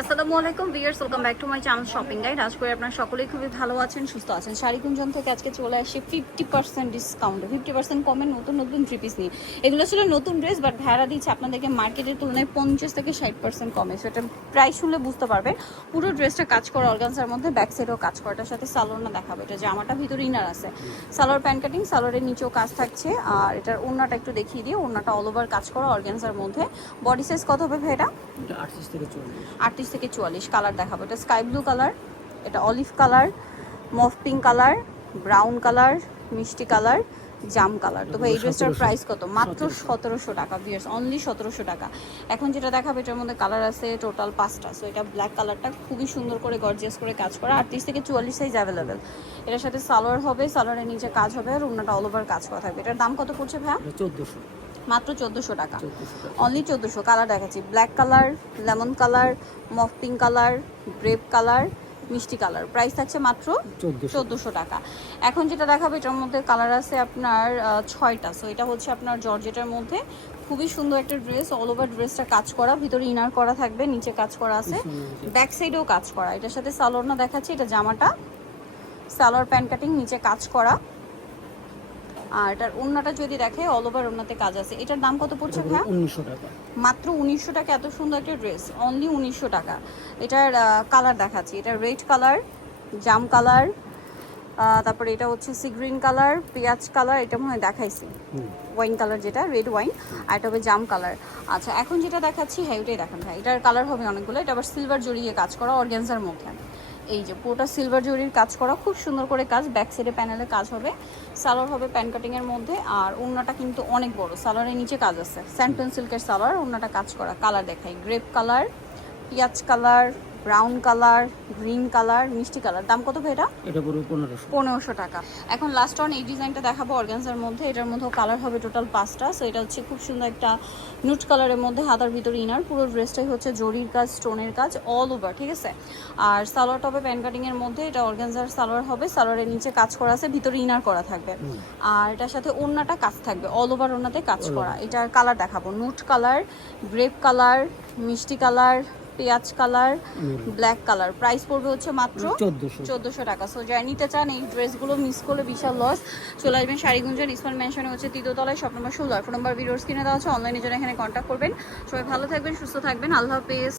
আসসালামু আলাইকুম viewers welcome back to my channel shopping guide আজ করে আপনারা সকলেই খুবই ভালো আছেন সুস্থ আছেন। শাড়ি কুঞ্জন থেকে আজকে চলে আসি ফিফটি পার্সেন্ট ডিসকাউন্টে ফিফটি পার্সেন্ট কমে নতুন নতুন থ্রি পিস নিয়ে। এগুলো ছিল নতুন ড্রেস বাট ভেড়া দিচ্ছে আপনাদেরকে মার্কেটের তুলনায় পঞ্চাশ থেকে ষাট পার্সেন্ট কমে। সেটা প্রাইস শুনলে বুঝতে পারবেন। পুরো ড্রেসটা কাজ করা অর্গানসার মধ্যে ব্যাক সাইডেও কাজ করা এটার সাথে সালোয়ার দেখাবো। এটা জামাটা ভিতরে ইনার আছে। সালোয়ার প্যান্ট কাটিং সালোয়ারের নিচেও কাজ থাকছে। আর এটার ওড়নাটা একটু দেখিয়ে দিই। ওড়নাটা অল ওভার কাজ করা অর্গানসার মধ্যে। বডি সাইজ কত হবে ভেড়া আটত্রিশ থেকে চল্লিশ। আটত্রিশ থেকে চুয়াল্লিশ কালার দেখাবো। এটা স্কাই ব্লু কালার এটা olive colour mauve pink colour brown colour মিষ্টি কালার জাম কালার। তো ভাই এই ড্রেসটার প্রাইস কত? মাত্র সতেরোশো টাকা বিয়ার্স অনলি সতেরোশো টাকা। এখন যেটা দেখাবো এটার মধ্যে কালার আছে টোটাল পাঁচটা। সো এটা ব্ল্যাক কালারটা খুবই সুন্দর করে গর্জিয়াস করে কাজ করা। আটত্রিশ থেকে চুয়াল্লিশ সাইজ অ্যাভেলেবেল এটার সাথে সালোয়ার হবে সালোয়ারের নিচে কাজ হবে আর অন্যটা অল ওভার কাজ করা থাকবে। এটার দাম কত পড়ছে ভাইয়া? চোদ্দোশো। মাত্র চোদ্দোশো টাকা। অনলি চোদ্দোশো। কালার দেখাচ্ছি। Black colour lemon colour mauve pink colour grape colour মিষ্টি কালার প্রাইস থাকছে মাত্র চোদ্দোশো। টাকা। এখন যেটা দেখাবো এটার মধ্যে কালার আছে আপনার ছয়টা। সো এটা হচ্ছে আপনার জর্জেটার মধ্যে। খুবই সুন্দর একটা ড্রেস অল ওভার ড্রেসটা কাজ করা। ভিতরে ইনার করা থাকবে নিচে কাজ করা আছে। ব্যাক সাইডেও কাজ করা। এটার সাথে সালোয়ার না দেখাচ্ছি। এটা জামাটা। সালোয়ার প্যান্ট কাটিং নিচে কাজ করা। আর এটার ওড়নাটা যদি দেখে অল ওভার ওড়নাতে কাজ আছে। এটার দাম কত পড়ছে ভাইয়া? উনিশশো টাকা। মাত্র উনিশশো টাকা এত সুন্দর একটা ড্রেস অনলি উনিশশো টাকা। এটার কালার দেখাচ্ছি। এটা রেড কালার জাম কালার তারপরে এটা হচ্ছে সি গ্রিন কালার পেঁয়াজ কালার এটা মনে হয় দেখাইছি। ওয়াইন কালার যেটা রেড ওয়াইন আর এটা হবে জাম কালার আচ্ছা এখন যেটা দেখাচ্ছি হ্যাঁ ওটাই দেখান ভাই। এটার কালার হবে অনেকগুলো এটা আবার সিলভার জড়িয়ে কাজ করা অর্গ্যানজার মধ্যে। এই যে পুরোটা সিলভার জরির কাজ করা, খুব সুন্দর করে কাজ ব্যাক সাইডে প্যানেলে কাজ হবে। সালোয়ার হবে প্যান কাটিং এর মধ্যে, আর ওড়নাটা কিন্তু অনেক বড়, সালোয়ারের নিচে কাজ আছে। স্যান্টন সিল্কের সালোয়ার, ওড়নাটা কাজ করা কালার দেখাই। গ্রেপ কালার পিয়াজ colour brown colour green colour মিষ্টি কালার। দাম কত ভাই এটা? এটা পড়বে পনেরোশো। পনেরোশো টাকা। এখন লাস্ট অন এই ডিজাইনটা দেখাবো অর্গানজার মধ্যে। এটার মধ্যে কালার হবে টোটাল পাঁচটা। সো এটা হচ্ছে খুব সুন্দর একটা নুট কালারের মধ্যে হাতার ভিতরে ইনার পুরো ড্রেসটাই হচ্ছে জরির কাজ স্টোনের কাজ অল ওভার ঠিক আছে? আর সালোয়ারটা হবে প্যান কাটিংয়ের মধ্যে এটা অর্গানজার সালোয়ার হবে। সালোয়ারের নিচে কাজ করা আছে ভিতরে ইনার করা থাকবে। আর এটার সাথে ওড়নাটা কাজ থাকবে অল ওভার ওড়নাতে কাজ করা। এটার কালার দেখাবো। নুট কালার গ্রেপ কালার মিষ্টি কালার পেঁয়াজ কালার ব্ল্যাক কালার প্রাইস পড়বে হচ্ছে মাত্র চোদ্দোশো। টাকা। সো যারা নিতে চান এই ড্রেসগুলো মিস করলে বিশাল লস চলে আসবেন শাড়িগুঞ্জন ইসমান মেনশনে হচ্ছে তৃতীয়তলায় শপ নম্বর ষোলো। আর ফোন নম্বর ভিডিওস কিনে দেওয়া হচ্ছে অনলাইনে জন্য এখানে কন্ট্যাক্ট করবেন। সবাই ভালো থাকবেন সুস্থ থাকবেন। আল্লাহ হাফেজ।